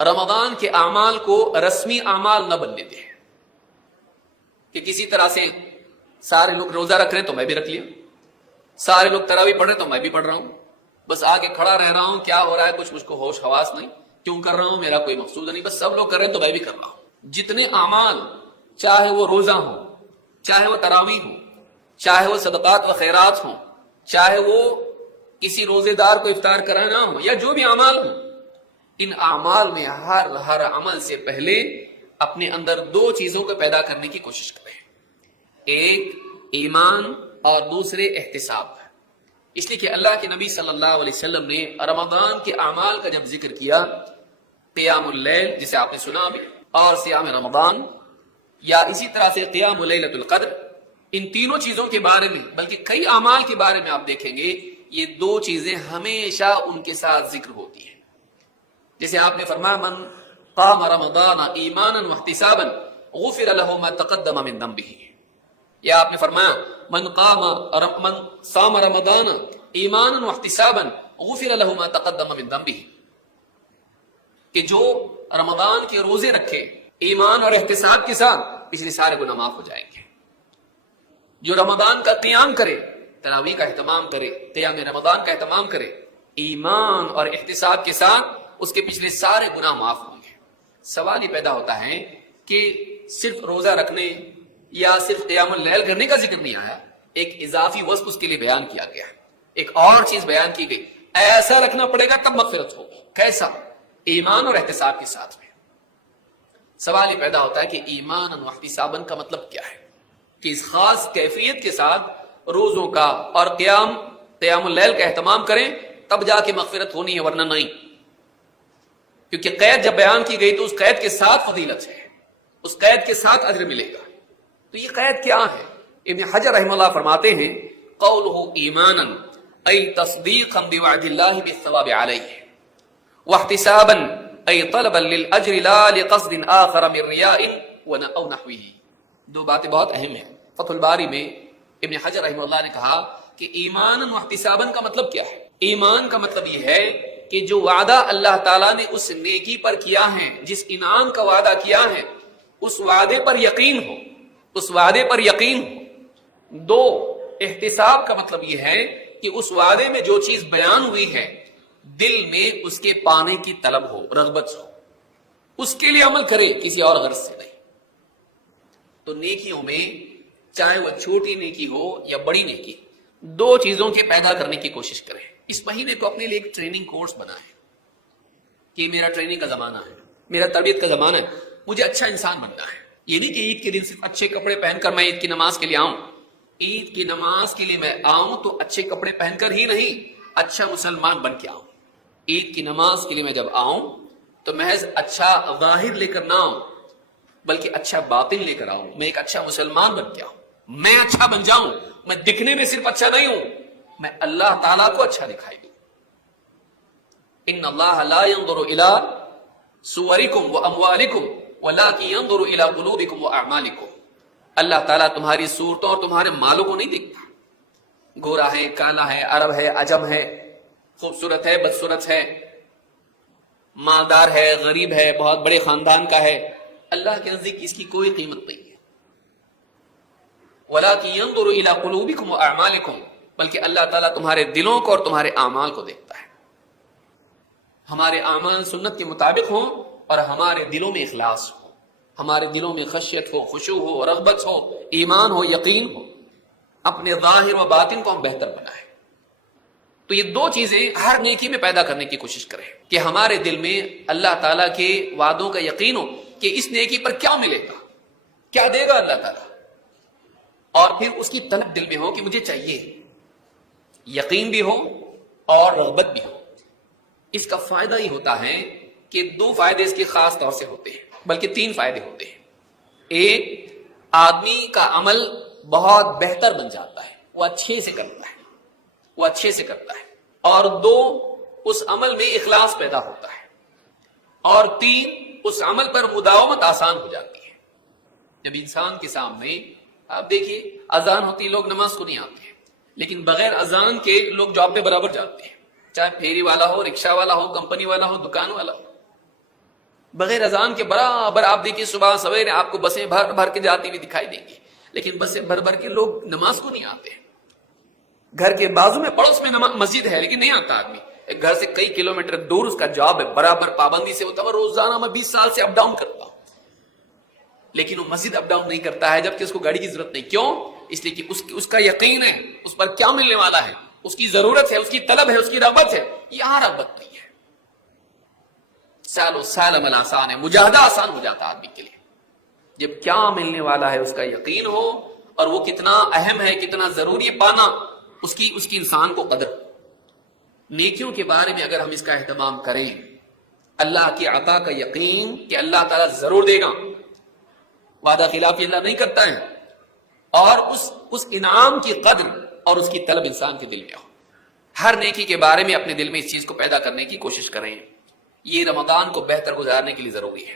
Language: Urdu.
رمضان کے اعمال کو رسمی اعمال نہ بننے دیں کہ کسی طرح سے سارے لوگ روزہ رکھ رہے ہیں تو میں بھی رکھ لیا، سارے لوگ تراویح پڑھ رہے تو میں بھی پڑھ رہا ہوں، بس آگے کھڑا رہ رہا ہوں، کیا ہو رہا ہے کچھ مجھ کو ہوش حواس نہیں، کیوں کر رہا ہوں میرا کوئی مقصود نہیں، بس سب لوگ کر رہے ہیں تو میں بھی کر رہا ہوں۔ جتنے اعمال، چاہے وہ روزہ ہو، چاہے وہ تراویح ہو، چاہے وہ صدقات و خیرات ہوں، چاہے وہ کسی روزے دار کو افطار کرانا ہو، یا جو بھی اعمال ہوں، ان اعمال میں ہر عمل سے پہلے اپنے اندر دو چیزوں کو پیدا کرنے کی کوشش کریں، ایک ایمان اور دوسرے احتساب۔ اس لیے کہ اللہ کے نبی صلی اللہ علیہ وسلم نے رمضان کے اعمال کا جب ذکر کیا، قیام اللیل جسے آپ نے سنا ابھی، اور صیام رمضان، یا اسی طرح سے قیام لیلۃ القدر، ان تینوں چیزوں کے بارے میں، بلکہ کئی اعمال کے بارے میں آپ دیکھیں گے یہ دو چیزیں ہمیشہ ان کے ساتھ ذکر ہوتی ہیں۔ جیسے آپ نے فرمایا من قام رمضان ایمانا واحتسابا غفر له ما تقدم من ذنبه، یا آپ نے فرمایا من صام رمضان ایمانا واحتسابا غفر له ما تقدم من ذنبه، کہ جو رمضان کے روزے رکھے ایمان اور احتساب کے ساتھ پچھلے سارے گناہ معاف ہو جائیں گے۔ جو رمضان کا قیام کرے، تراویح کا اہتمام کرے، قیام رمضان کا اہتمام کرے، ایمان اور احتساب کے ساتھ اس کے پچھلے سارے گناہ معاف ہوں گے۔ سوال یہ پیدا ہوتا ہے کہ صرف روزہ رکھنے یا صرف قیام اللیل کرنے کا ذکر نہیں آیا، ایک اضافی وصف اس کے لیے بیان کیا گیا، ایک اور چیز بیان کی گئی، ایسا رکھنا پڑے گا تب مغفرت ہوگی۔ کیسا؟ ایمان اور احتساب کے ساتھ میں۔ سوال یہ پیدا ہوتا ہے کہ ایمان و احتساباً کا مطلب کیا ہے، کہ اس خاص کیفیت کے ساتھ روزوں کا اور قیام اللیل کا اہتمام کریں تب جا کے مغفرت ہونی ہے، ورنہ نہیں۔ کیونکہ قید جب بیان کی گئی تو اس قید کے ساتھ فضیلت ہے، اس قید کے ساتھ اجر ملے گا۔ تو یہ قید کیا ہے؟ ابن حجر رحمہ اللہ فرماتے ہیں قولہ ایمانا ای تصدیقا بوعد اللہ بالثواب علیہ، واحتسابا ای طلبا للاجر لا لقصد آخر من ریاء او نحوہ۔ دو باتیں بہت اہم ہیں۔ فتح الباری میں ابن حجر رحمہ اللہ نے کہا کہ ایمان و احتساباً کا مطلب کیا ہے؟ ایمان کا مطلب یہ ہے کہ جو وعدہ اللہ تعالیٰ نے اس نیکی پر کیا ہے، جس انعام کا وعدہ کیا ہے، اس وعدے پر یقین ہو، اس وعدے پر یقین ہو۔ دو، احتساب کا مطلب یہ ہے کہ اس وعدے میں جو چیز بیان ہوئی ہے دل میں اس کے پانے کی طلب ہو، رغبت ہو، اس کے لیے عمل کرے، کسی اور غرض سے نہیں۔ تو نیکیوں میں چاہے وہ چھوٹی نیکی ہو یا بڑی نیکی، دو چیزوں کے پیدا کرنے کی کوشش کریں۔ اس مہینے کو اپنے لیے ایک ٹریننگ کورس بنائیں کہ میرا ٹریننگ کا زمانہ ہے، میرا تربیت کا زمانہ ہے، مجھے اچھا انسان بننا ہے۔ یہ نہیں کہ عید کے دن صرف اچھے کپڑے پہن کر میں عید کی نماز کے لیے آؤں، عید کی نماز کے لیے میں آؤں تو اچھے کپڑے پہن کر ہی نہیں، اچھا مسلمان بن کے آؤں۔ عید کی نماز کے لیے میں جب آؤں تو محض اچھا ظاہر لے کر نہ آؤں، بلکہ اچھا باطن لے کر آؤں، میں ایک اچھا مسلمان بن کے آؤں، میں اچھا بن جاؤں، میں دکھنے میں صرف اچھا نہیں ہوں، میں اللہ تعالیٰ کو اچھا دکھائی دوں۔ ان اللہ لا ينظر الى صورکم واموالکم ولکن ينظر الى قلوبکم واعمالکم۔ اللہ تعالیٰ تمہاری صورتوں اور تمہارے مالوں کو نہیں دیکھتا، گورا ہے، کالا ہے، عرب ہے، عجم ہے، خوبصورت ہے، بدصورت ہے، مالدار ہے، غریب ہے، بہت بڑے خاندان کا ہے، اللہ کے نزدیک اس کی کوئی قیمت نہیں ہے۔ وَلَٰكِن يَنظُرُ إِلَىٰ قُلُوبِكُمْ وَأَعْمَالِكُمْ، بلکہ اللہ تعالیٰ تمہارے دلوں کو اور تمہارے اعمال کو دیکھتا ہے۔ ہمارے اعمال سنت کے مطابق ہوں اور ہمارے دلوں میں اخلاص ہو، ہمارے دلوں میں خشیت ہو، خشوع ہو، رغبت ہو، ایمان ہو، یقین ہو، اپنے ظاہر و باطن کو ہم بہتر بنائیں۔ تو یہ دو چیزیں ہر نیکی میں پیدا کرنے کی کوشش کریں کہ ہمارے دل میں اللہ تعالیٰ کے وعدوں کا یقین ہو کہ اس نیکی پر کیا ملے گا، کیا دے گا اللہ تعالیٰ، اور پھر اس کی طلب دل میں ہو کہ مجھے چاہیے، یقین بھی ہو اور رغبت بھی ہو۔ اس کا فائدہ ہی ہوتا ہے کہ دو فائدے اس کے خاص طور سے ہوتے ہیں، بلکہ تین فائدے ہوتے ہیں۔ ایک، آدمی کا عمل بہت بہتر بن جاتا ہے، وہ اچھے سے کرتا ہے، وہ اچھے سے کرتا ہے۔ اور دو، اس عمل میں اخلاص پیدا ہوتا ہے۔ اور تین، اس عمل پر مداومت آسان ہو جاتی ہے۔ جب انسان کے سامنے آپ دیکھیے اذان ہوتی، لوگ نماز کو نہیں آتے ہیں، لیکن بغیر اذان کے لوگ جاب پہ برابر جاتے ہیں، چاہے پھیری والا ہو، رکشہ والا ہو، کمپنی والا ہو، دکان والا ہو۔ بغیر اذان کے برابر آپ دیکھیے صبح سویرے آپ کو بسیں بھر بھر کے جاتی ہوئی دکھائی دیں گی، لیکن بسیں بھر بھر کے لوگ نماز کو نہیں آتے. گھر کے بازو میں پڑوس میں مسجد ہے لیکن نہیں آتا آدمی. ایک گھر سے کئی کلومیٹر دور اس کا جاب ہے، برابر پابندی سے ہوتا ہے. روزانہ میں 20 سال سے اپ ڈاؤن کرتا ہوں، لیکن وہ مسجد اپ ڈاؤن نہیں کرتا ہے جبکہ اس کو گاڑی کی ضرورت نہیں. کیوں؟ اس لیے کہ اس کا یقین ہے اس پر کیا ملنے والا ہے، اس کی ضرورت ہے، اس کی طلب ہے، اس کی رغبت ہے. یہاں رغبت نہیں ہے. سالو سال عمل آسان ہے، مجاہدہ آسان ہو جاتا آدمی کے لیے جب کیا ملنے والا ہے اس کا یقین ہو، اور وہ کتنا اہم ہے، کتنا ضروری ہے پانا، اس کی انسان کو قدر. نیکیوں کے بارے میں اگر ہم اس کا اہتمام کریں، اللہ کی عطا کا یقین کہ اللہ تعالیٰ ضرور دے گا، وعدہ خلافی اللہ نہیں کرتا ہے، اور اس انعام کی قدر اور اس کی طلب انسان کے دل میں ہو. ہر نیکی کے بارے میں اپنے دل میں اس چیز کو پیدا کرنے کی کوشش کریں. یہ رمضان کو بہتر گزارنے کے لیے ضروری ہے.